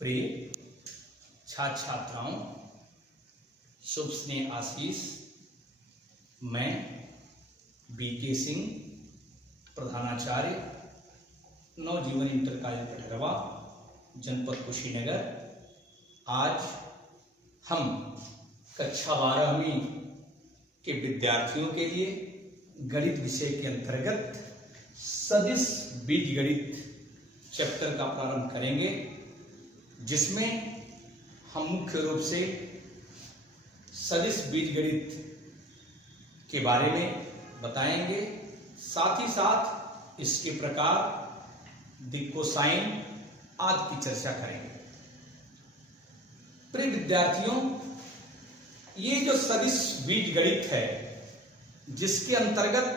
प्रिय छात्र छात्राओं, शुभ स्नेह आशीष। मैं बीके सिंह, प्रधानाचार्य नवजीवन इंटर कॉलेज पटरवा, जनपद कुशीनगर। आज हम कक्षा 12वीं के विद्यार्थियों के लिए गणित विषय के अंतर्गत सदिश बीजगणित चैप्टर का प्रारंभ करेंगे, जिसमें हम मुख्य रूप से सदिश बीजगणित के बारे में बताएंगे। साथ ही साथ इसके प्रकार, कोसाइन आदि की चर्चा करेंगे। प्रिय विद्यार्थियों, ये जो सदिश बीजगणित है, जिसके अंतर्गत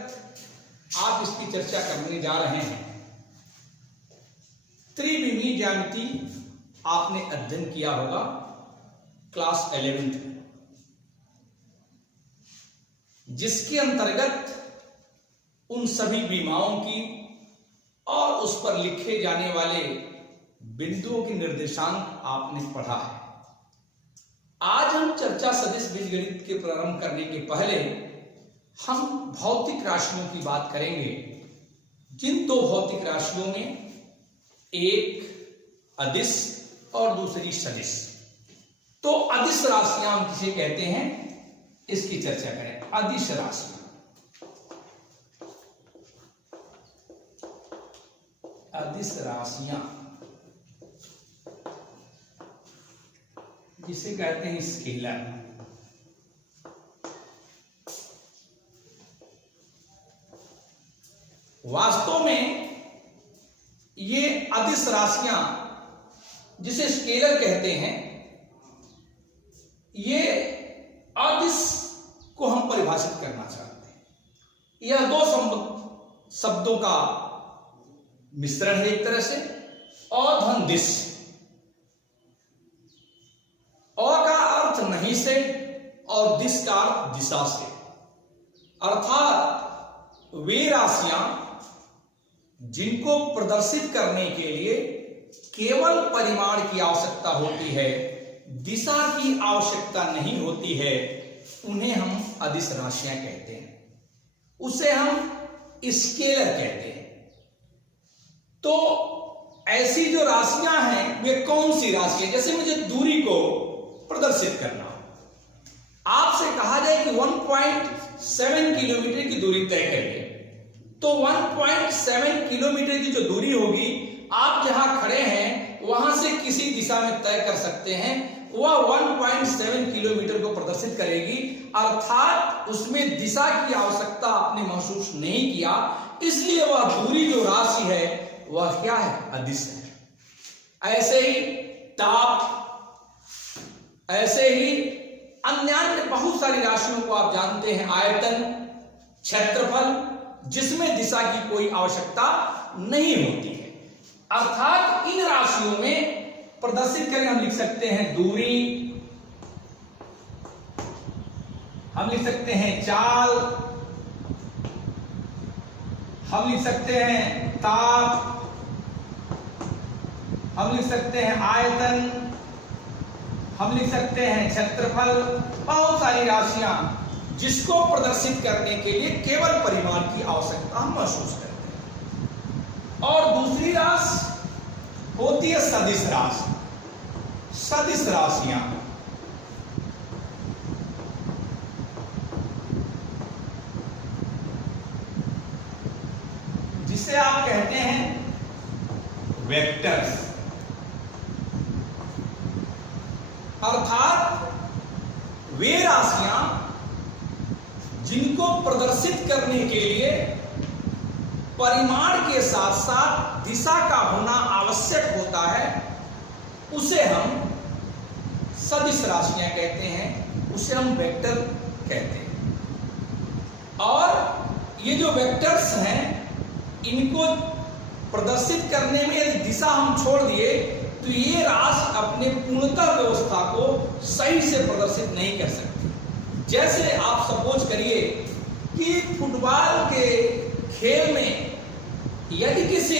आप इसकी चर्चा करने जा रहे हैं, त्रिविमीय ज्यामिति आपने अध्ययन किया होगा क्लास 11th में, जिसके अंतर्गत उन सभी विमाओं की और उस पर लिखे जाने वाले बिंदुओं की निर्देशांक आपने पढ़ा है। आज हम चर्चा सदिश बीजगणित के प्रारंभ करने के पहले हम भौतिक राशियों की बात करेंगे, जिन दो भौतिक राशियों में एक अदिश और दूसरी सदिश। तो अदिश राशियां हम किसे कहते हैं, इसकी चर्चा करें। अदिश राशियां, अदिश राशियां जिसे कहते हैं स्केलर। वास्तव में ये अदिश राशियां जिसे स्केलर कहते हैं, ये अदिश को हम परिभाषित करना चाहते हैं। यह दो शब्दों का मिश्रण है एक तरह से। अधन दिश, अ का अर्थ नहीं से और दिश का अर्थ दिशा से, अर्थात वे राशियां जिनको प्रदर्शित करने के लिए केवल परिमाण की आवश्यकता होती है, दिशा की आवश्यकता नहीं होती है, उन्हें हम अदिश राशियां कहते हैं। उसे हम स्केलर कहते हैं। तो ऐसी जो राशियां हैं, वे कौन सी राशि है? जैसे मुझे दूरी को प्रदर्शित करना हो, आपसे कहा जाए कि 1.7 किलोमीटर की दूरी तय करिए, तो 1.7 किलोमीटर की जो दूरी होगी, आप जहां खड़े हैं वहां से किसी दिशा में तय कर सकते हैं, वह 1.7 किलोमीटर को प्रदर्शित करेगी। अर्थात उसमें दिशा की आवश्यकता आपने महसूस नहीं किया, इसलिए वह दूरी जो राशि है वह क्या है, अदिश है। ऐसे ही ताप, ऐसे ही अन्य बहुत सारी राशियों को आप जानते हैं, आयतन, क्षेत्रफल, जिसमें दिशा की कोई आवश्यकता नहीं होती है। अर्थात इन राशियों में प्रदर्शित करें, हम लिख सकते हैं दूरी, हम लिख सकते हैं चाल, हम लिख सकते हैं ताप, हम लिख सकते हैं आयतन, हम लिख सकते हैं क्षेत्रफल। बहुत सारी राशियां जिसको प्रदर्शित करने के लिए केवल परिमाण की आवश्यकता हम महसूस करते हैं। और दूसरी राशि होती है सदिश राशि। सदिश राशियां जिसे आप कहते हैं वेक्टर्स, अर्थात वे राशियां जिनको प्रदर्शित करने के लिए परिमाण के साथ साथ दिशा का होना आवश्यक होता है, उसे हम सदिश राशियां कहते हैं, उसे हम वेक्टर कहते हैं। और ये जो वेक्टर्स हैं, इनको प्रदर्शित करने में यदि दिशा हम छोड़ दिए तो ये राशि अपने पूर्णता व्यवस्था को सही से प्रदर्शित नहीं कर सकती। जैसे आप सपोज करिए कि फुटबॉल के खेल में यदि किसी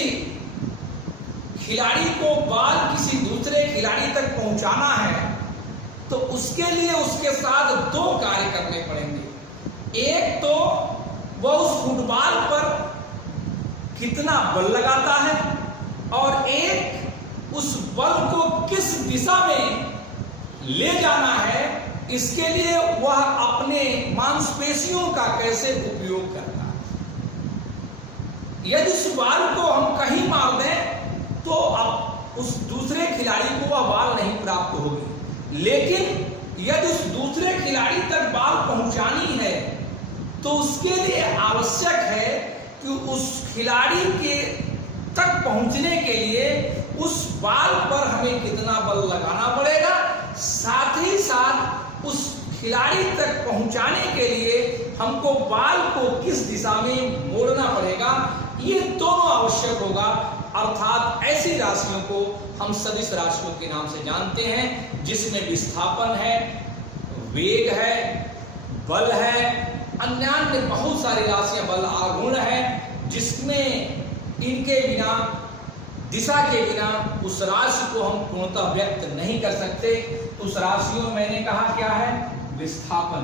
खिलाड़ी को बॉल किसी दूसरे खिलाड़ी तक पहुंचाना है तो उसके लिए उसके साथ दो कार्य करने पड़ेंगे। एक तो वह उस फुटबॉल पर कितना बल लगाता है और एक उस बल को किस दिशा में ले जाना है, इसके लिए वह अपने मांसपेशियों का कैसे उपयोग करता है। यदि उस बॉल को हम कहीं मार दें तो अब उस दूसरे खिलाड़ी को वह बॉल नहीं प्राप्त होगी, लेकिन यदि उस दूसरे खिलाड़ी तक बॉल पहुंचानी है तो उसके लिए आवश्यक है कि उस खिलाड़ी के तक पहुंचने के लिए उस बॉल पर हमें कितना बल लगाना पड़ेगा, साथ ही साथ उस खिलाड़ी तक पहुंचाने के लिए हमको बॉल को किस दिशा में मोड़ना पड़ेगा, ये दोनों आवश्यक होगा। अर्थात ऐसी राशियों को हम सदिश राशियों के नाम से जानते हैं, जिसमें विस्थापन है, वेग है, बल है, अन्य बहुत सारी राशियां बल आगुण है, जिसमें इनके बिना, दिशा के बिना उस राशि को हम पूर्णतः व्यक्त नहीं कर सकते। उस राशियों में मैंने कहा क्या है, विस्थापन।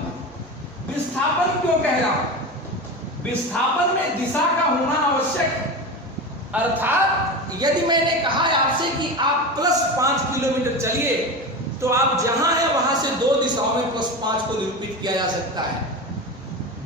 विस्थापन क्यों कह रहा हूं? विस्थापन में दिशा का होना आवश्यक है। अर्थात यदि मैंने कहा आपसे कि आप +5 किलोमीटर चलिए, तो आप जहां हैं वहां से दो दिशाओं में +5 को निरूपित किया जा सकता है।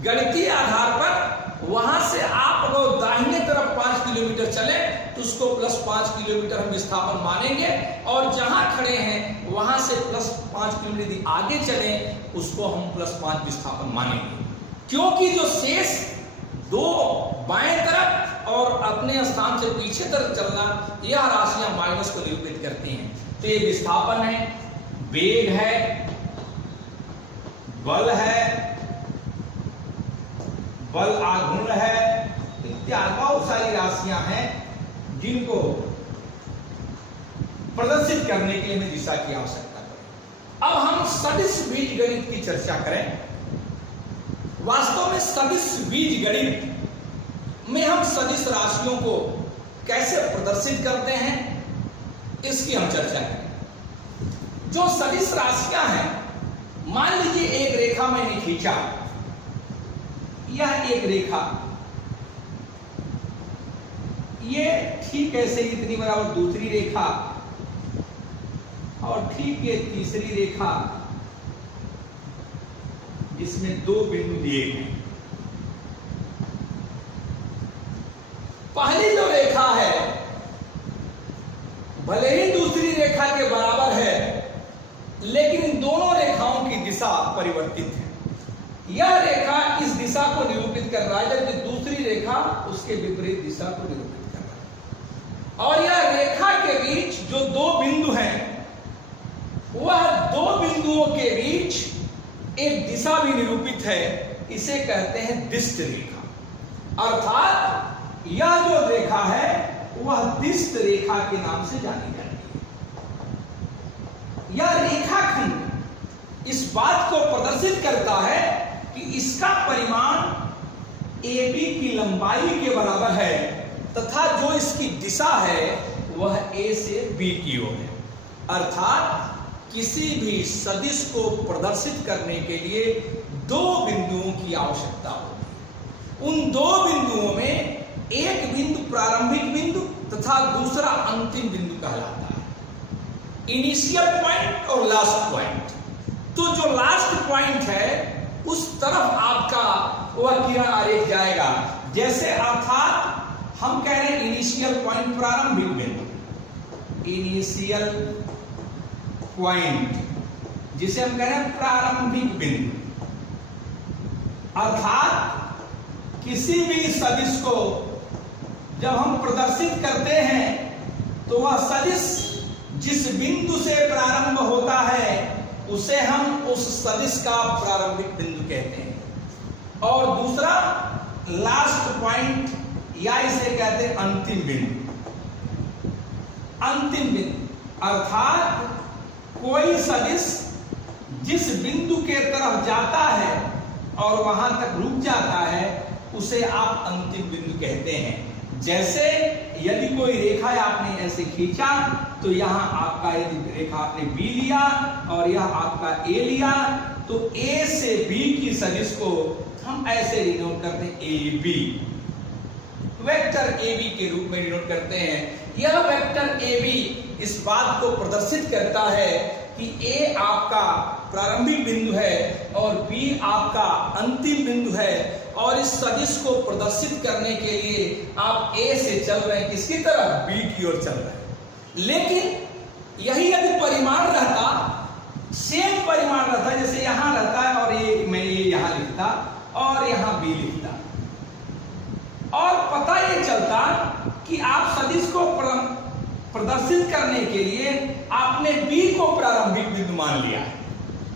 गणितीय आधार पर वहां से आप अगर दाहिने तरफ 5 किलोमीटर चले तो उसको +5 किलोमीटर हम विस्थापन मानेंगे, और जहां खड़े हैं वहां से +5 किलोमीटर आगे चले उसको हम +5 विस्थापन मानेंगे, क्योंकि जो शेष दो बाएं तरफ और अपने स्थान से पीछे तरफ चलना, यह राशियां माइनस को निरूपित करती हैं। तो ये विस्थापन है, वेग है, बल है, बल आघूर्ण है, इत्यादि बहुत सारी राशियां हैं जिनको प्रदर्शित करने के लिए हमें दिशा की आवश्यकता पड़े। अब हम सदिश बीजगणित की चर्चा करें। वास्तव में सदिश बीजगणित में हम सदिश राशियों को कैसे प्रदर्शित करते हैं, इसकी हम चर्चा करें। जो सदिश राशियां हैं, मान लीजिए एक रेखा मैंने खींचा, यह एक रेखा, ये ठीक ऐसे इतनी बराबर दूसरी रेखा, और ठीक ये तीसरी रेखा जिसमें दो बिंदु दिए हैं। पहली जो रेखा है भले ही दूसरी रेखा के बराबर है, लेकिन इन दोनों रेखाओं की दिशा परिवर्तित है। यह रेखा इस दिशा को निरूपित कर रहा है, जबकि दूसरी रेखा उसके विपरीत दिशा को निरूपित कर रहा है। और यह रेखा के बीच जो दो बिंदु हैं, वह दो बिंदुओं के बीच एक दिशा भी निरूपित है, इसे कहते हैं दिष्ट रेखा। अर्थात यह जो रेखा है वह दिष्ट रेखा के नाम से जानी जाती है। यह रेखाखंड इस बात को प्रदर्शित करता है कि इसका परिमाण AB की लंबाई के बराबर है, तथा जो इसकी दिशा है वह A से B की ओर है। अर्थात किसी भी सदिश को प्रदर्शित करने के लिए दो बिंदुओं की आवश्यकता होती है। उन दो बिंदुओं में एक बिंदु प्रारंभिक बिंदु तथा दूसरा अंतिम बिंदु कहलाता है, इनिशियल पॉइंट और लास्ट पॉइंट। तो जो लास्ट पॉइंट है उस तरफ आपका वह किरण आरेख जाएगा। जैसे अर्थात हम कह रहे हैं इनिशियल पॉइंट प्रारंभिक बिंदु, इनिशियल पॉइंट जिसे हम कह रहे हैं प्रारंभिक बिंदु। अर्थात किसी भी सदिश को जब हम प्रदर्शित करते हैं तो वह सदिश जिस बिंदु से प्रारंभ होता है उसे हम उस सदिश का प्रारंभिक बिंदु कहते हैं, और दूसरा लास्ट पॉइंट या इसे कहते हैं अंतिम बिंदु। अंतिम बिंदु अर्थात कोई सदिश जिस बिंदु के तरफ जाता है और वहां तक रुक जाता है उसे आप अंतिम बिंदु कहते हैं। जैसे यदि कोई रेखा आपने ऐसे खींचा तो यहाँ आपका यदि रेखा आपने बी लिया और यह आपका ए लिया, तो ए से बी की सदिश को हम ऐसे डिनोट करते हैं A B, vector A B के रूप में डिनोट करते हैं। यह वेक्टर ए बी इस बात को प्रदर्शित करता है कि ए आपका प्रारंभिक बिंदु है और बी आपका अंतिम बिंदु है, और इस सदिश को प्रदर्शित करने के लिए आप ए से चल रहे हैं किसकी तरफ, बी की ओर चल रहे हैं। लेकिन यही यदि परिमाण रहता, सेम परिमाण रहता, जैसे यहां रहता है और ये मैं ये यहां लिखता और यहां बी लिखता, और पता ये चलता कि आप सदिश को प्रदर्शित करने के लिए आपने बी को प्रारंभिक बिंदु मान लिया है।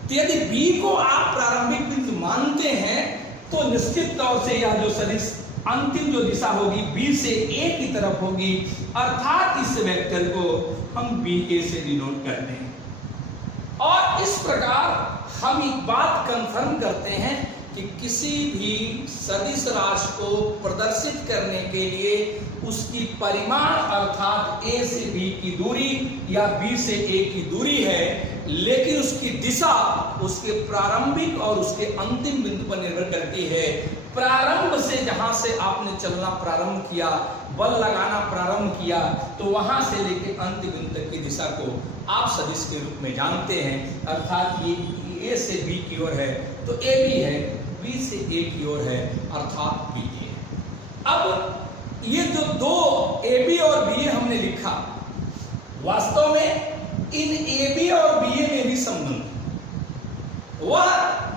तो यदि बी को आप प्रारंभिक बिंदु मानते हैं तो निश्चित तौर से यह जो सदिश अंतिम जो दिशा होगी बी से ए की तरफ होगी, अर्थात इस वेक्टर को हम बी ए से डिनोट करते हैं। और इस प्रकार हम एक बात कंफर्म करते हैं कि किसी भी सदिश राशि को प्रदर्शित करने के लिए उसकी परिमाण अर्थात ए से बी की दूरी या बी से ए की दूरी है, लेकिन उसकी दिशा उसके प्रारंभिक और उसके अंतिम बिंदु पर निर्भर करती है। प्रारंभ से जहां से आपने चलना प्रारंभ किया, बल लगाना प्रारंभ किया, तो वहां से लेकर अंतिम बिंदु तक की दिशा को आप सदिश के रूप में जानते हैं। अर्थात ये ए से बी की ओर है तो ए बी है, बी से ए की ओर है अर्थात बी ए। अब ये जो दो ए बी और बी ए हमने लिखा, वास्तव में इन ए बी और बी ए में भी संबंध, वह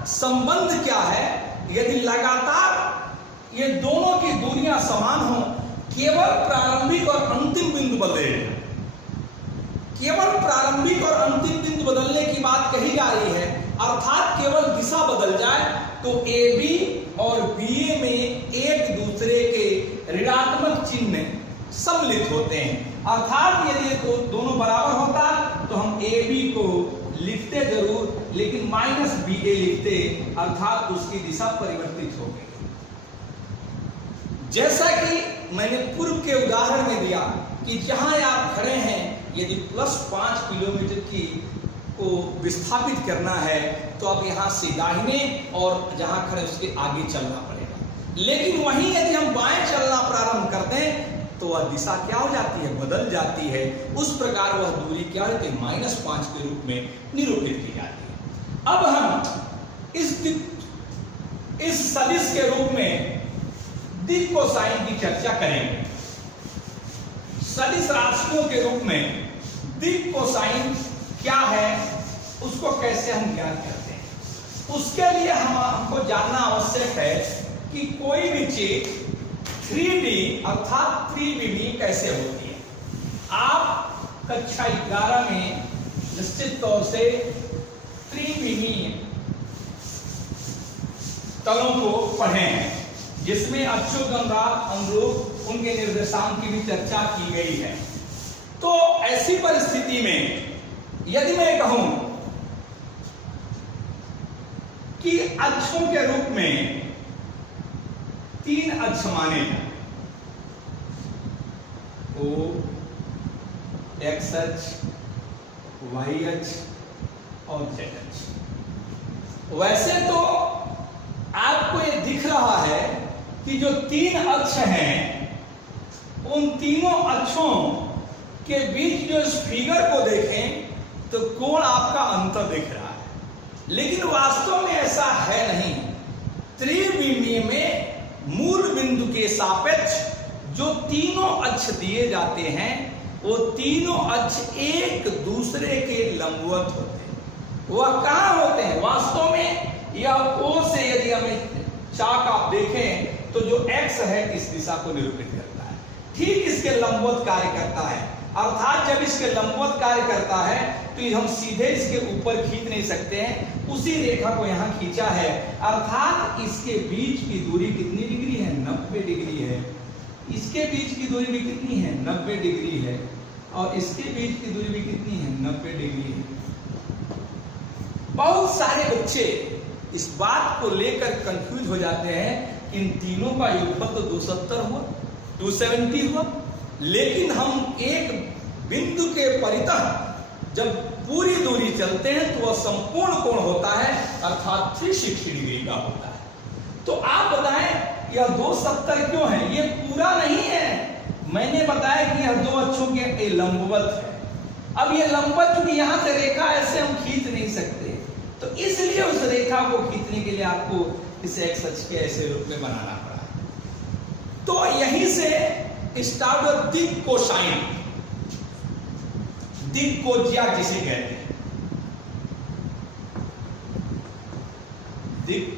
संबंध क्या है? यदि लगातार ये दोनों की दूरियां समान हो, केवल प्रारंभिक और अंतिम बिंदु बदले, केवल प्रारंभिक और अंतिम बिंदु बदलने की बात कही जा रही है, अर्थात केवल दिशा बदल जाए तो ए बी और बी ए में एक दूसरे के ऋणात्मक चिन्ह सम्मिलित होते हैं। अर्थात यदि ये दोनों बराबर होता तो हम ए बी को लिखते जरूर, लेकिन माइनस बी ए लिखते, अर्थात उसकी दिशा परिवर्तित हो गई। जैसा कि मैंने पूर्व के उदाहरण में दिया कि जहां आप खड़े हैं, यदि +5 किलोमीटर की को विस्थापित करना है तो आप यहां से दाहिने और जहां खड़े उसके आगे चलना पड़ेगा। लेकिन वहीं यदि हम बाएं चलना प्रारंभ कर दें तो वह दिशा क्या हो जाती है, बदल जाती है। उस प्रकार वह दूरी क्या होती है, -5 के रूप में निरूपित की जाती है। अब हम इस सदिश के रूप में दिक् कोसाइन की चर्चा करेंगे। सदिश राशियों के रूप में दिक् कोसाइन क्या है, उसको कैसे हम ज्ञात करते हैं, उसके लिए हमको जानना आवश्यक है कि कोई भी चीज 3D अर्थात त्रिविमी कैसे होती है। आप कक्षा 11 में निश्चित तौर से त्रिविमी तलों को पढ़े हैं, जिसमें अक्षोगंधात अनुरूप उनके निर्देशांक की भी चर्चा की गई है। तो ऐसी परिस्थिति में यदि मैं कहूं कि अक्षों के रूप में 3 अक्ष माने जाए, ओ एक्स अक्ष, वाई अक्ष और जेड अक्ष। वैसे तो आपको ये दिख रहा है कि जो 3 अक्ष हैं, उन तीनों अक्षों के बीच जो इस फिगर को देखें तो कोण आपका अंतर दिख रहा है, लेकिन वास्तव में ऐसा है नहीं। त्रिविमीय में मूल बिंदु के सापेक्ष जो तीनों अक्ष दिए जाते हैं, वो तीनों अक्ष एक दूसरे के लंबवत होते हैं। वह कहां होते हैं? वास्तव में यह ओ से यदि हमें चाक आप देखें तो जो एक्स है इस दिशा को निरूपित करता है, ठीक इसके लंबवत कार्य करता है। अर्थात जब इसके लंबवत कार्य करता है तो हम सीधे इसके ऊपर खींच नहीं सकते हैं, उसी रेखा को यहां खींचा है। अर्थात इसके बीच की दूरी कितनी डिग्री है? 90 डिग्री है। इसके बीच की दूरी भी कितनी है? 90 डिग्री है। और इसके बीच की दूरी भी कितनी है? 90 डिग्री है। बहुत सारे बच्चे इस बात को लेकर कंफ्यूज हो जाते हैं, इन तीनों का योगफल तो 270 हुआ, 270 हुआ, लेकिन हम एक बिंदु के परितः जब पूरी दूरी चलते हैं तो वह संपूर्ण कोण होता है, अर्थात 360 डिग्री का होता है। तो आप बताएं यह 270 क्यों है? ये पूरा नहीं है। मैंने बताया कि यह दो अक्षों के लंबवत है। अब ये लंबवत, क्योंकि यहां से रेखा ऐसे हम खींच नहीं सकते, तो इसलिए उस रेखा को खींचने के लिए आपको इस एक्स अक्ष के ऐसे रूप में बनाना पड़ा। तो यहीं से स्टार्ट हुआ दिक् कोसाइन, दिक् कोज्या जिसे कहते हैं, दिक्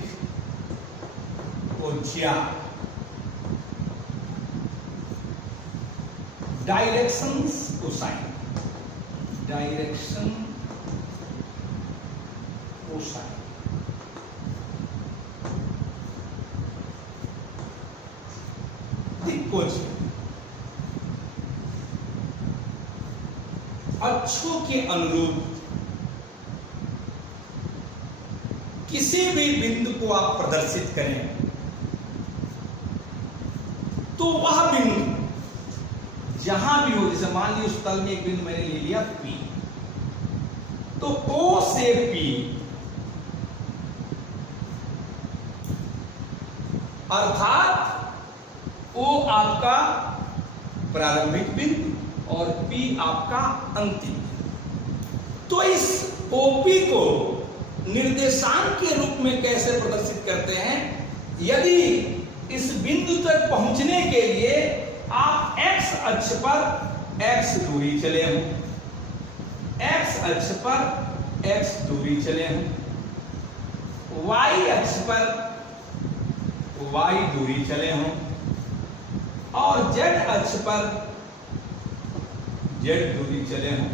कोज्या, डायरेक्शंस कोसाइन, डायरेक्शन कोसाइन। दिक् कोज्या अक्षों के अनुरूप किसी भी बिंदु को आप प्रदर्शित करें तो वह बिंदु जहां भी हो, जैसे मान लीजिए उस तल में एक बिंदु मैंने ले लिया P, तो O से P अर्थात O आपका प्रारंभिक बिंदु और P आपका अंतिम। तो इस OP को निर्देशांक के रूप में कैसे प्रदर्शित करते हैं? यदि इस बिंदु तक पहुंचने के लिए आप x अक्ष पर x दूरी चले हों, x अक्ष पर x दूरी चले हों, y अक्ष पर y दूरी चले हों और z अक्ष पर z दूरी चले हों,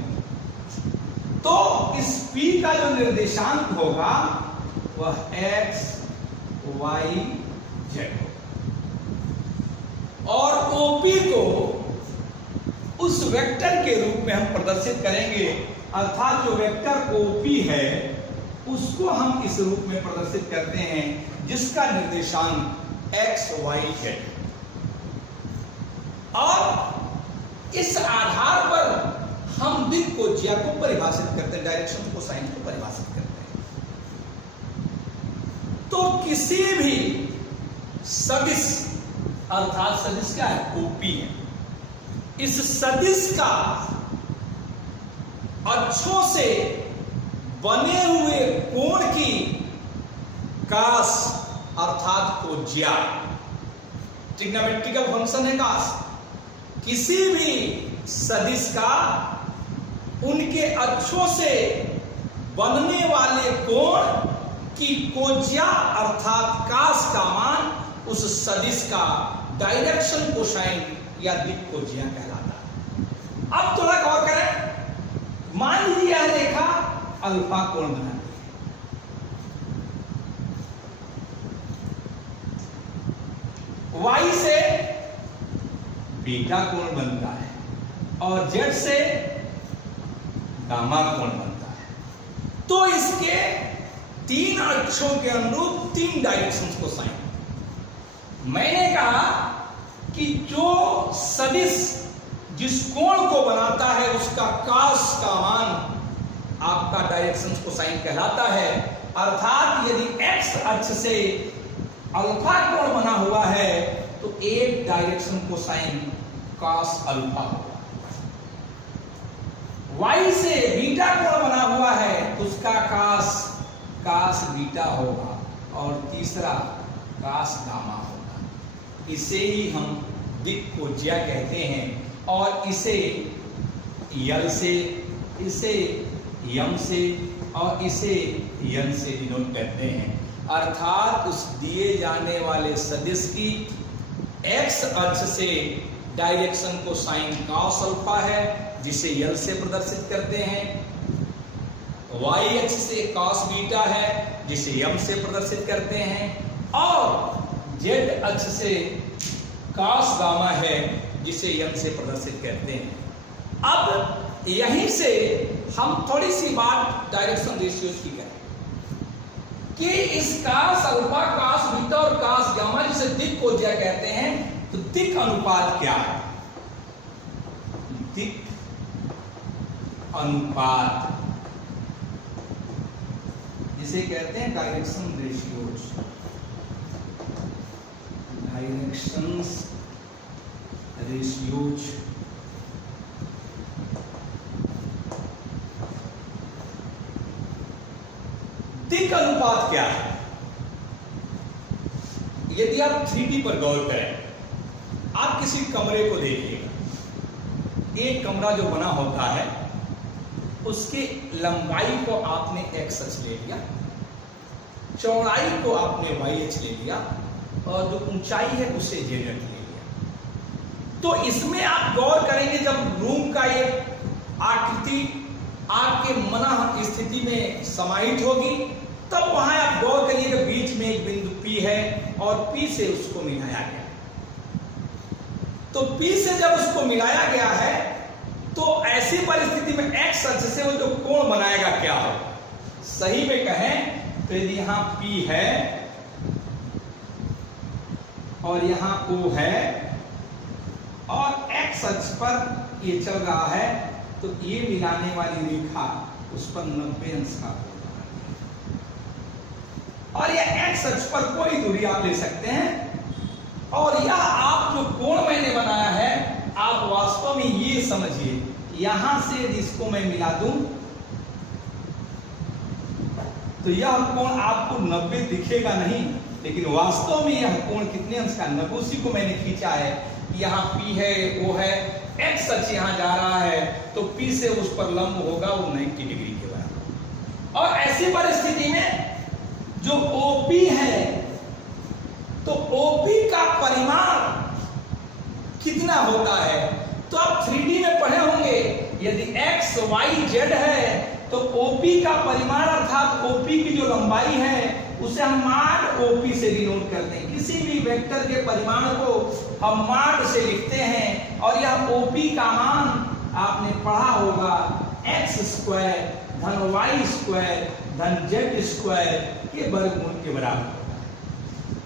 तो इस P का जो निर्देशांक होगा वह x, y, z और OP को उस वेक्टर के रूप में हम प्रदर्शित करेंगे, अर्थात जो वेक्टर OP है उसको हम इस रूप में प्रदर्शित करते हैं जिसका निर्देशांक x, y, z। और इस आधार पर हम दिक् कोज्या को परिभाषित करते हैं, डायरेक्शन कोसाइन को परिभाषित करते हैं। तो किसी भी सदिश, अर्थात सदिश क्या है? OP है। इस सदिश का अक्षों से बने हुए कोण की कास अर्थात कोज्या, ट्रिग्नोमेट्रिकल फंक्शन है कास। किसी भी सदिश का उनके अक्षों से बनने वाले कोण की कोज्या अर्थात कास का मान उस सदिश का डायरेक्शन कोसाइन या दिक् कोज्या कहलाता है। अब थोड़ा गौर करें, मान लीजिए यह रेखा अल्फा कोण बनाती है, y से बीटा कोण बनता है और z से गामा कोण बनता है। तो इसके तीन अक्षों के अनुरूप तीन डायरेक्शंस कोसाइन। मैंने कहा कि जो सदिश जिस कोण को बनाता है उसका कास का मान आपका डायरेक्शन कोसाइन कहलाता है। अर्थात यदि x अक्ष से अल्फा कोण बना हुआ है तो एक डायरेक्शन कोसाइन कास अल्फा होगा, y से बीटा कोण बना हुआ है तो उसका कास बीटा होगा और तीसरा कास गामा होगा। इसे ही हम दिक् कोज्या कहते हैं और इसे यल से, इसे यम से और इसे यन से डिनोट करते हैं। अर्थात उस दिए जाने वाले सदिश की x अक्ष से डायरेक्शन को साइन कास अल्फा है जिसे यल से प्रदर्शित करते हैं, y अक्ष से कास बीटा है जिसे यम से प्रदर्शित करते हैं और z अक्ष से कास गामा है जिसे यम से प्रदर्शित करते हैं। अब यहीं से हम थोड़ी सी बात डायरेक्शन रेशियोज की करें कि इस कास अल्फा, कास बीटा और कास गामा जिसे दिक् कोज्या कहते हैं, तो दिक् अनुपात क्या है? दिक् अनुपात, जिसे कहते हैं डायरेक्शन रेशियोज, डायरेक्शंस रेशियोज। दिक् अनुपात क्या है? यदि आप 3D पर गौर करें, आप किसी कमरे को देखिएगा, एक कमरा जो बना होता है उसकी लंबाई को आपने x अक्ष ले लिया, चौड़ाई को आपने y अक्ष ले लिया और जो ऊंचाई है उसे z अक्ष ले लिया। तो इसमें आप गौर करेंगे, जब रूम का एक आकृति आपके मना स्थिति में समाहित होगी, तब वहां आप गौर करिए कि बीच में एक बिंदु P है और P से उसको मिलाया गया। तो P से जब उसको मिलाया गया है तो ऐसी परिस्थिति में x अक्ष से वो जो कोण बनाएगा क्या हो? सही में कहें तो यदि यहां P है और यहां O है और x अक्ष पर ये चल रहा है, तो ये मिलाने वाली रेखा उस पर 90 अंश का कोण, और ये x अक्ष पर कोई दूरी आप ले सकते हैं। और यह आप जो कोण मैंने बनाया है, आप वास्तव में ये समझिए, यहां से इसको मैं मिला दूं तो यह कोण आपको 90 दिखेगा नहीं, लेकिन वास्तव में यह कोण कितने अंश का, 90 उसी को मैंने खींचा है। यहाँ P है, O है, x अक्ष यहाँ जा रहा है तो P से उस पर लंब होगा वो 90 डिग्री के बराबर। और ऐसी परिस्थिति में जो OP है, तो OP का परिमाण कितना होता है? तो आप 3D में पढ़े होंगे, यदि x, y, z है तो OP का परिमाण अर्थात OP की जो लंबाई है उसे हम माड OP से डिनोट करते हैं। किसी भी वेक्टर के परिमाण को हम माड से लिखते हैं, और यह OP का मान आपने पढ़ा होगा x स्क्वायर धन y स्क्वायर धन z स्क्वायर के वर्गमूल के बराबर।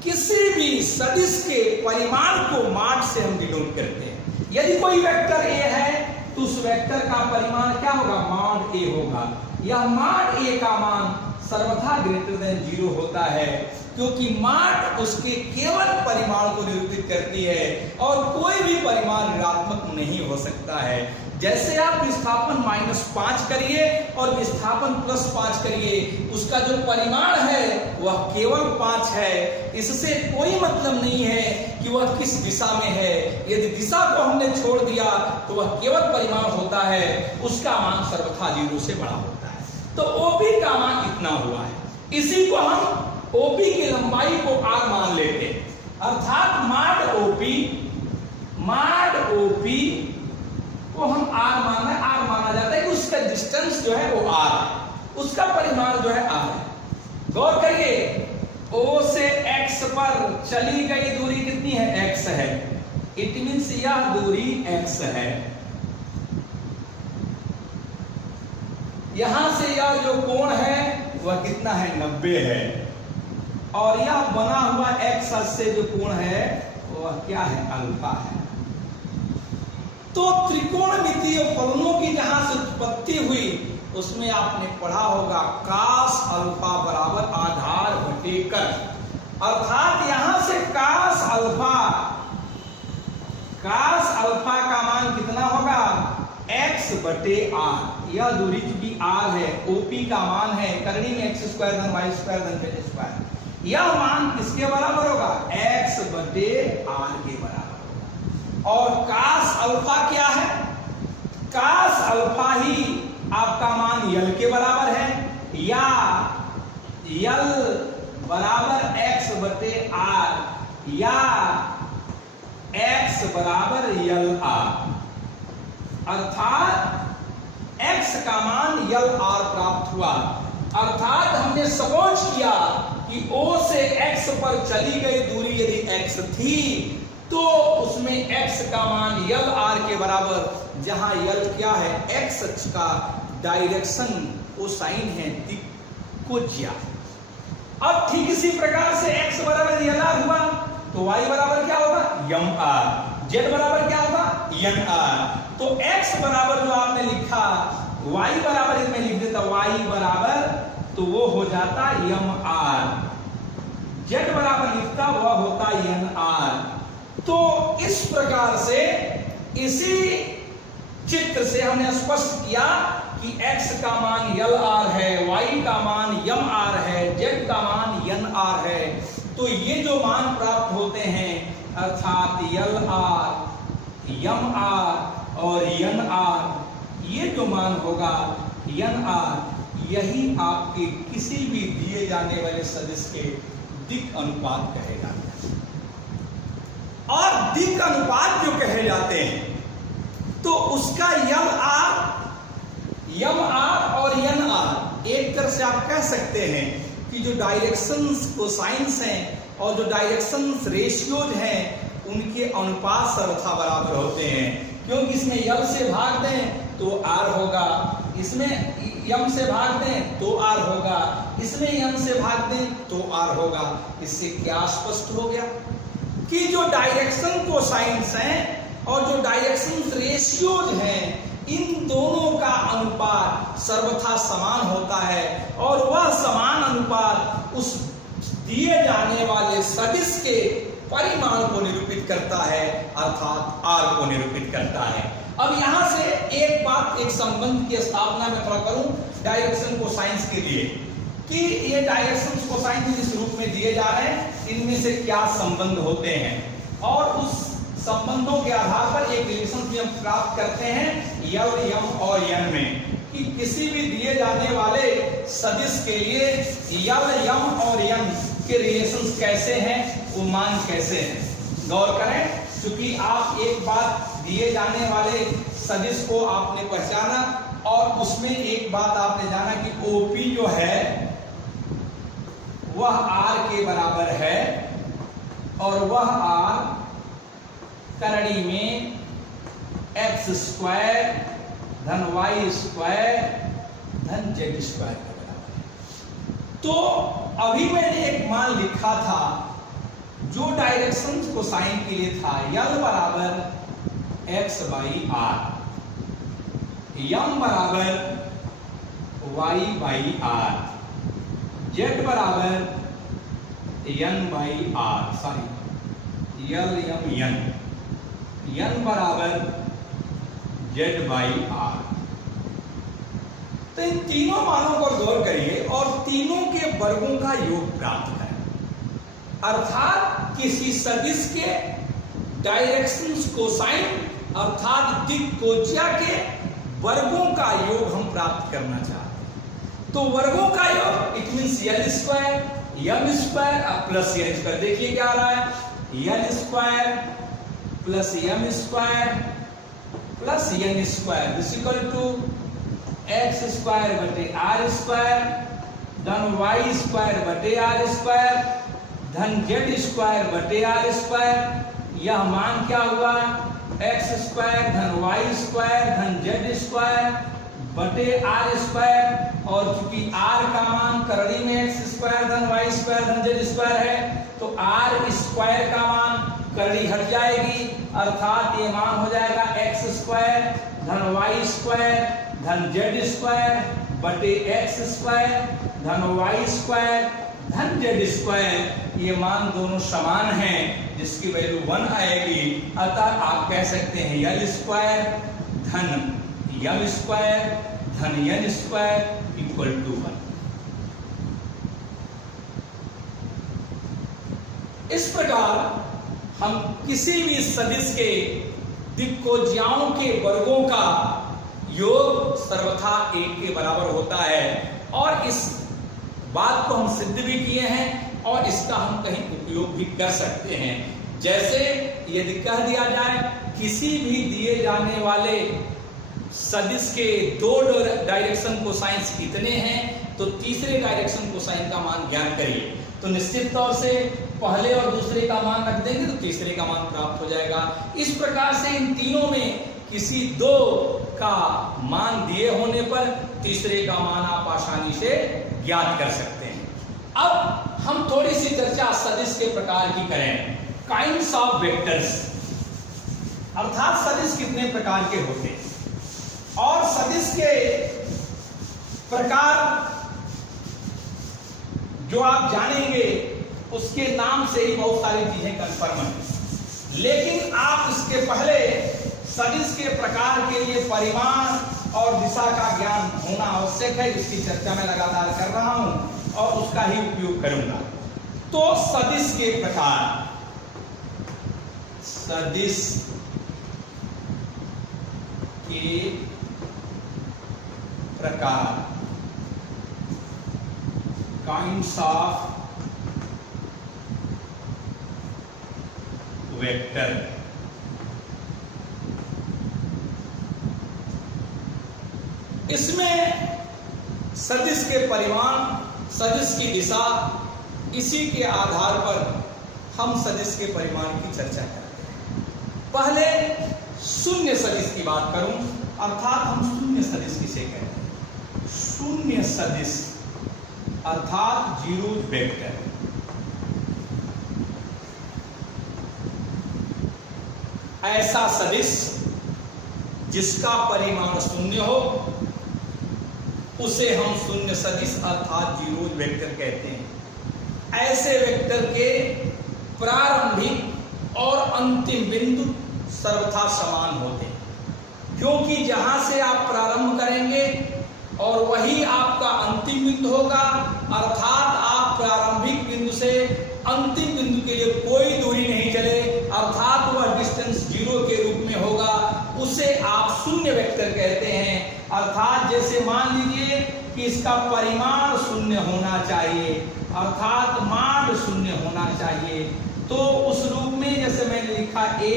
किसी भी सदिश के परिमाण को माड से हम डिनोट करते हैं। यदि कोई वेक्टर a है तो उस वेक्टर का परिमाण क्या होगा? माड a होगा। यह माड a का मान सर्वथा ग्रेटर देन 0 होता है, क्योंकि माड उसके केवल परिमाण को निरूपित करती है और कोई भी परिमाण ऋणात्मक नहीं हो सकता है। जैसे आप विस्थापन -5 करिए और विस्थापन +5 करिए, उसका जो परिमाण है वह केवल 5 है। इससे कोई मतलब नहीं है कि वह किस दिशा में है। यदि दिशा को हमने छोड़ दिया तो वह केवल परिमाण होता है, उसका मान सर्वथा 0 से बड़ा होता है। तो OP का मान इतना हुआ है। इसी को हम OP की लंबाई को r मान लेते हैं, अर्थात माड OP को हम r माना जाता है कि उसका डिस्टेंस जो है वो r है, उसका परिमाण जो है r है। गौर करिए, O से x पर चली गई दूरी कितनी है? x है। इट मींस यह दूरी x है। यहां से यह जो कोण है वह कितना है? 90 है। और यह बना हुआ x अक्ष से जो कोण है वह क्या है? अल्फा है। तो त्रिकोणमितीय फलनों की जहां से उत्पत्ति हुई उसमें आपने पढ़ा होगा कास अल्फा बराबर आधार बटे कर, अर्थात यहां से कास अल्फा का मान कितना होगा? x बटे r। यह दूरी चूंकि r है, OP का मान है, करनी में x स्क्वायर धन y स्क्वायर धन z स्क्वायर, यह मान किसके बराबर होगा? x बटे r के बराबर। और कास अल्फा क्या है? कास अल्फा ही आपका मान यल के बराबर है, या यल बराबर x बटे r, या x बराबर यल r, अर्थात x का मान यल r प्राप्त हुआ। अर्थात हमने सपोज किया कि O से x पर चली गई दूरी यदि x थी तो उसमें x का मान यल r के बराबर, जहां यल क्या है? x अक्ष का डायरेक्शन कोसाइन है, दिक् को ज्या। अब ठीक इसी प्रकार से x बराबर यल r हुआ तो y बराबर क्या होगा? यम r। z बराबर क्या होगा? यन r। तो x बराबर जो आपने लिखा y बराबर इसमें लिख देता, y बराबर तो वो हो जाता mr, z बराबर लिखता वह होता nr। तो इस प्रकार से इसी चित्र से हमने स्पष्ट किया कि x का मान LR है, y का मान mr है, z का मान nr है। तो ये जो मान प्राप्त होते हैं अर्थात LR, mr और nr, ये जो मान होगा nr, यही आपके किसी भी दिए जाने वाले सदिश के दिक् अनुपात कहे जाते हैं। और दिक् अनुपात जो कहे जाते हैं तो उसका mr और nr एक तरह से आप कह सकते हैं कि जो डायरेक्शंस कोसाइंस हैं और जो डायरेक्शंस रेशियोज हैं उनके अनुपात सर्वथा बराबर होते हैं। क्योंकि इसमें l से भाग दें तो r होगा, इसमें m से भाग दें तो r होगा, इसमें n से भाग दें तो r होगा। इससे क्या स्पष्ट हो गया कि जो डायरेक्शन कोसाइंस हैं और जो डायरेक्शन रेशियोज हैं इन दोनों का अनुपात सर्वथा समान होता है और वह समान अनुपात उस दिए जाने वाले सदिश के परिमाण को निरूपित करता है अर्थात r को निरूपित करता है। अब यहां से एक बात, एक संबंध की स्थापना मैं थोड़ा करूं डायरेक्शन कोसाइंस के लिए कि ये डायरेक्शन कोसाइंस जिस रूप में दिए जा रहे हैं इनमें से क्या संबंध होते हैं और उस संबंधों के आधार पर एक रिलेशन भी हम प्राप्त करते हैं l, m और n में कि किसी भी दिए जाने वाले सदिश के लिए l, m और n के रिलेशंस कैसे हैं, वो मान कैसे हैं। गौर करें, क्योंकि आप एक बात दिए जाने वाले सदिश को आपने पहचाना और उसमें एक बात आपने जाना कि OP जो है वह r के बराबर है और वह r करड़ी में x स्क्वायर धन y स्क्वायर धन z स्क्वायर के बराबर है। तो अभी मैंने एक मान लिखा था जो डायरेक्शन कोसाइन के लिए था l बराबर x बाई r, m बराबर y बाई r, z बराबर n by r, sorry l m n बराबर z बाई r। तो इन तीनों मानों पर गौर करिए और तीनों के वर्गों का योग प्राप्त करें अर्थात किसी सदिश के डायरेक्शंस कोसाइन अर्थात दिक् कोज्या के वर्गों का योग हम प्राप्त करना चाहते हैं। तो वर्गों का योग it means l square m square plus n square. देखिए क्या आ रहा है l square plus m square plus n square is equal to x square बटे r स्क्वायर धन y स्क्वायर बटे r स्क्वायर धन z स्क्वायर बटे r स्क्वायर। यह मान क्या हुआ x स्क्वायर धन y स्क्वायर धन z स्क्वायर बटे r स्क्वायर और चूंकि r का मान करड़ी में x स्क्वायर धन y स्क्वायर धन z स्क्वायर है तो r स्क्वायर का मान करड़ी हट जाएगी अर्थात ये मान हो जाएगा x स्क्वायर धन y स्क्वायर धन z स्क्वायर बटे x स्क्वायर धन y स्क्वायर धन z स्क्वायर। ये मान दोनों समान हैं जिसकी वैल्यू 1 आएगी। अतः आप कह सकते हैं l स्क्वायर धन m स्क्वायर धन n स्क्वायर इक्वल टू 1। इस प्रकार हम किसी भी सदिश के दिक्कोज्याओं के वर्गों का योग सर्वथा 1 के बराबर होता है और इस बात को हम सिद्ध भी किए हैं और इसका हम कहीं उपयोग भी कर सकते हैं। जैसे यदि कह दिया जाए किसी भी दिए जाने वाले सदिश के दो डायरेक्शन कोसाइंस कितने हैं तो तीसरे डायरेक्शन कोसाइन का मान ज्ञात करिए। तो निश्चित तौर से पहले और दूसरे का मान रख देंगे तो तीसरे का मान प्राप्त हो जाएगा। इस प्रकार से इन तीनों में किसी दो का मान दिए होने पर तीसरे का मान आप आसानी से ज्ञात कर सकते हैं। अब हम थोड़ी सी चर्चा सदिश के प्रकार की करें। काइंड्स ऑफ वेक्टर्स अर्थात सदिश कितने प्रकार के होते हैं। और सदिश के प्रकार जो आप जानेंगे उसके नाम से ही बहुत सारी चीजें कंफर्म है, लेकिन आप इसके पहले सदिश के प्रकार के लिए परिमाण और दिशा का ज्ञान होना आवश्यक है, जिसकी चर्चा मैं लगातार कर रहा हूं और उसका ही उपयोग करूंगा। तो सदिश के प्रकार, सदिश के प्रकार, काइंड्स ऑफ वेक्टर। इसमें सदिश के परिमाण, सदिश की दिशा, इसी के आधार पर हम सदिश के परिमाण की चर्चा करते हैं। पहले शून्य सदिश की बात करूं, अर्थात हम शून्य सदिश किसे कहते हैं? शून्य सदिश अर्थात जीरो वेक्टर। ऐसा सदिश जिसका परिमाण शून्य हो उसे हम शून्य सदिश अर्थात जीरो वेक्टर कहते हैं। ऐसे वेक्टर के प्रारंभिक और अंतिम बिंदु सर्वथा समान होते हैं, क्योंकि जहां से आप प्रारंभ करेंगे और वही आपका अंतिम बिंदु होगा, अर्थात आप प्रारंभिक बिंदु से अंतिम बिंदु के लिए कोई दूरी नहीं चले, अर्थात वह डिस्टेंस जीरो के रूप में होगा, उसे आप शून्य वेक्टर कहते हैं। अर्थात जैसे मान लीजिए कि इसका परिमाण शून्य होना चाहिए, अर्थात मान शून्य होना चाहिए, तो उस रूप में जैसे मैंने लिखा ए,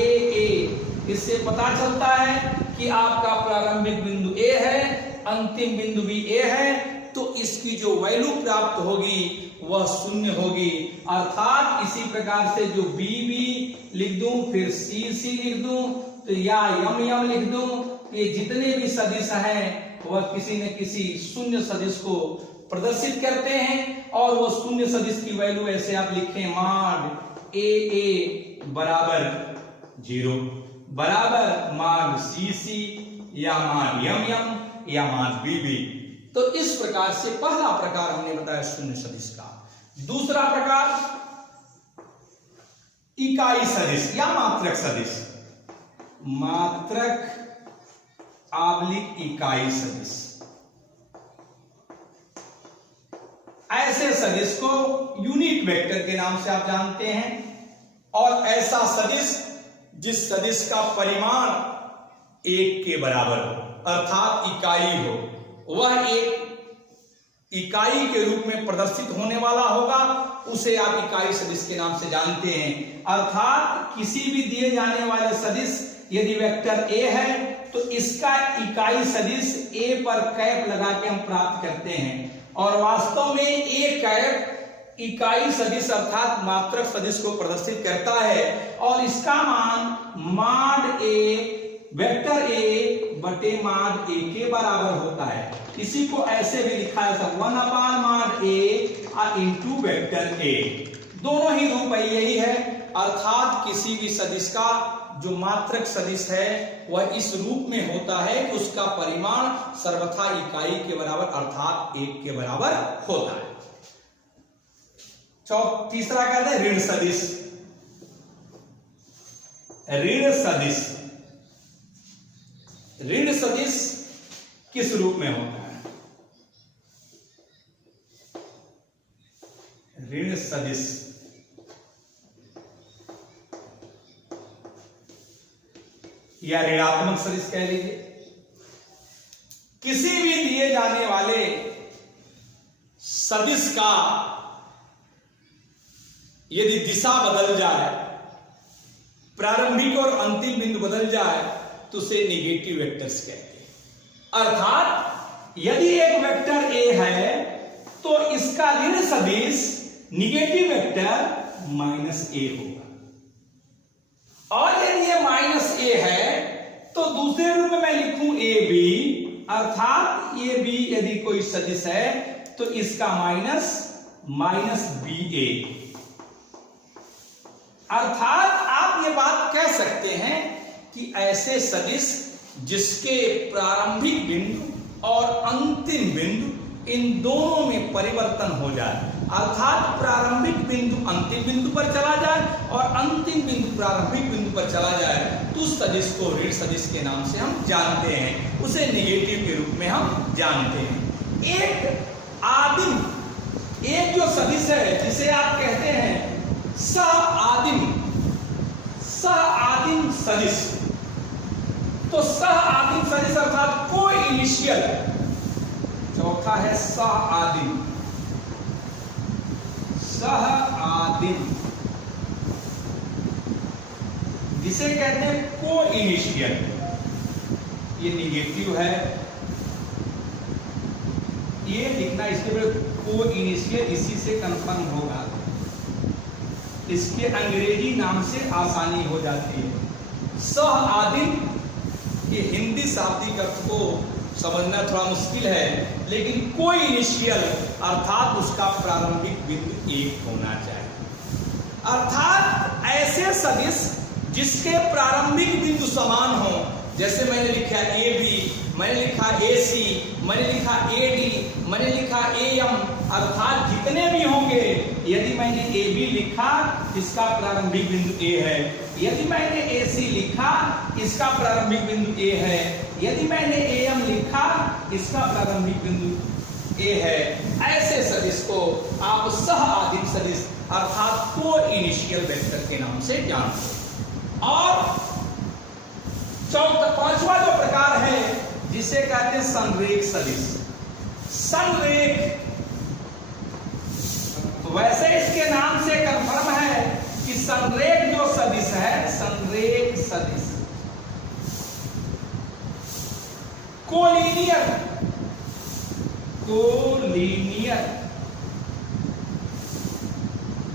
इससे पता चलता है कि आपका प्रारंभिक बिंदु ए है, अंतिम बिंदु भी ए है, तो इसकी जो वैल्यू प्राप्त होगी वह शून्य होगी। अर्थात इसी प्रकार से जो बी लिख दूं, फिर सी लिख दूं, तो या यम लिख दूं, ये जितने भी सदिश हैं वह किसी न किसी शून्य सदिश को प्रदर्शित करते हैं, और वो शून्य सदिश की वैल्यू ऐसे आप लिखें माड ए बराबर 0 बराबर माड सी या माड यम या माड बी। तो इस प्रकार से पहला प्रकार हमने बताया शून्य सदिश का। दूसरा प्रकार इकाई सदिश या मात्रक सदिश, मात्रक आबलिक इकाई सदिश। ऐसे सदिश को यूनिट वेक्टर के नाम से आप जानते हैं, और ऐसा सदिश जिस सदिश का परिमाण 1 के बराबर हो, अर्थात इकाई हो, वह एक इकाई के रूप में प्रदर्शित होने वाला होगा, उसे आप इकाई सदिश के नाम से जानते हैं। अर्थात किसी भी दिए जाने वाले सदिश यदि वेक्टर ए है तो इसका इकाई सदिश ए पर कैप लगा के हम प्राप्त करते हैं, और वास्तव में ए कैप इकाई सदिश अर्थात मात्रक सदिश को प्रदर्शित करता है, और इसका मान माड ए वेक्टर ए बटे माड ए के बराबर होता है। इसी को ऐसे भी लिखा जा सकता 1 अपान माड ए इंटू वेक्टर ए। दोनों ही रूप यही है, अर्थात किसी भी सदिश का जो मात्रक सदिश है वह इस रूप में होता है कि उसका परिमाण सर्वथा इकाई के बराबर अर्थात 1 के बराबर होता है। तीसरा कहते हैं ऋण सदिश। ऋण सदिश, ऋण सदिश किस रूप में होता है? ऋण सदिश या ऋणात्मक सदिश कह लीजिए। किसी भी दिए जाने वाले सदिश का यदि दिशा बदल जाए, प्रारंभिक और अंतिम बिंदु बदल जाए, तो उसे नेगेटिव वेक्टर्स कहते हैं। अर्थात यदि एक वेक्टर ए है तो इसका ऋण सदिश नेगेटिव वेक्टर माइनस ए होगा, और यदि ये माइनस ए है तो दूसरे रूप में मैं लिखूं ए बी, अर्थात ए बी यदि कोई सदिश है तो इसका माइनस बी ए। अर्थात आप ये बात कह सकते हैं कि ऐसे सदिश जिसके प्रारंभिक बिंदु और अंतिम बिंदु इन दोनों में परिवर्तन हो जाए, अर्थात प्रारंभिक बिंदु अंतिम बिंदु पर चला जाए और अंतिम बिंदु प्रारंभिक बिंदु पर चला जाए, तो उस सदिश को ऋण सदिश के नाम से हम जानते हैं, उसे नेगेटिव के रूप में हम जानते हैं। एक जो सदिश है जिसे आप कहते हैं सह-आदिम सदिश, तो सह-आदिम सदिश अर्थात को इनिशियल, चौथा है सह-आदिम जिसे कहते हैं को इनिशियल, ये निगेटिव है, ये लिखना इसके बाद को इनिशियल इसी से कंफर्म होगा, इसके अंग्रेजी नाम से आसानी हो जाती है। सह-आदिम के हिंदी शाब्दिक अर्थ को समझना थोड़ा मुश्किल है, लेकिन कोई इनिशियल अर्थात उसका प्रारंभिक बिंदु एक होना चाहिए, अर्थात ऐसे सदिश जिसके प्रारंभिक बिंदु समान हो, जैसे मैंने लिखा ए बी, मैंने लिखा ए सी, मैंने लिखा ए डी, मैंने लिखा ए एम, अर्थात जितने भी होंगे, यदि मैंने ए बी लिखा इसका प्रारंभिक बिंदु ए है, यदि मैंने ए सी लिखा इसका प्रारंभिक बिंदु ए है, यदि मैंने ए एम लिखा इसका प्रारंभिक बिंदु ए है, ऐसे सदिश को आप सह-आदिम सदिश अर्थात को इनिशियल वेक्टर के नाम से जानते हैं। और पांचवा जो प्रकार है जिसे कहते हैं संरेख सदिश, संरेख, तो वैसे इसके नाम से कंफर्म है कि संरेख जो सदिश है, संरेख सदिश कोलिनियर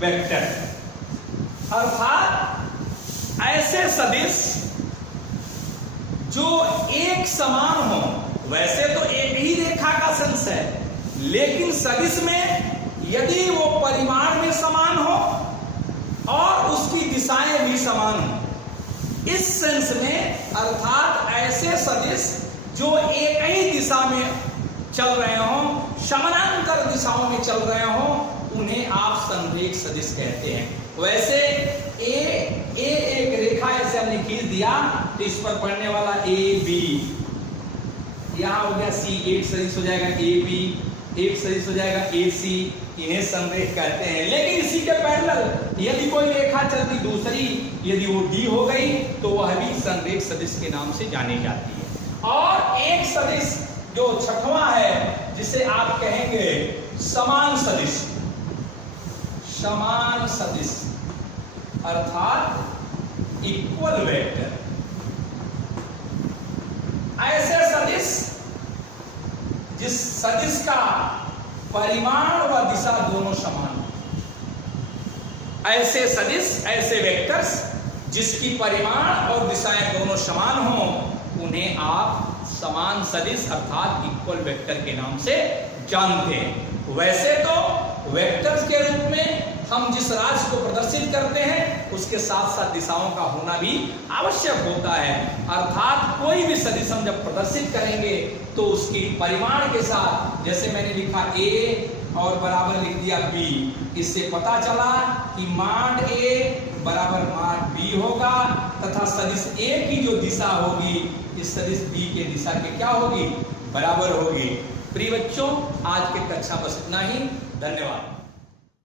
वेक्टर, अर्थात ऐसे सदिश जो एक समान हो, वैसे तो एक ही रेखा का सेंस है, लेकिन सदिश में यदि वो परिमाण में समान हो और उसकी दिशाएं भी समान हो, इस सेंस में अर्थात ऐसे सदिश जो एक ही दिशा में चल रहे हो, समानांतर दिशाओं में चल रहे हो, उन्हें आप संरेख सदिश कहते हैं। वैसे एक रेखा ऐसे हमने खींच दिया तो इस पर पड़ने वाला ए बी, यहां हो गया सी, एक सदिश हो जाएगा ए बी, एक सदिश हो जाएगा ए सी, इन्हें संरेख कहते हैं। लेकिन इसी के पैरेलल यदि कोई रेखा चलती दूसरी, यदि वो डी हो गई तो वह भी संरेख सदिश के नाम से जानी जाती है। और एक सदिश जो छठवां है जिसे आप कहेंगे समान सदिश, समान सदिश अर्थात इक्वल वेक्टर, ऐसे सदिश जिस सदिश का परिमाण व दिशा दोनों समान हो, ऐसे सदिश, ऐसे वेक्टर्स जिसकी परिमाण और दिशाएं दोनों समान हो, उन्हें आप समान सदिश अर्थात इक्वल वेक्टर के नाम से जानते हैं। वैसे तो वेक्टर्स के रूप में हम जिस राशि को प्रदर्शित करते हैं उसके साथ साथ दिशाओं का होना भी आवश्यक होता है, अर्थात कोई भी सदिश हम जब प्रदर्शित करेंगे तो उसकी परिमाण के साथ, जैसे मैंने लिखा ए और बराबर लिख दिया बी, इससे पता चला कि माड ए बराबर माड बी होगा, तथा सदिश ए की जो दिशा होगी इस सदिश बी के दिशा के क्या होगी, बराबर होगी। प्रिय बच्चों, आज के कक्षा बस इतना ही, धन्यवाद।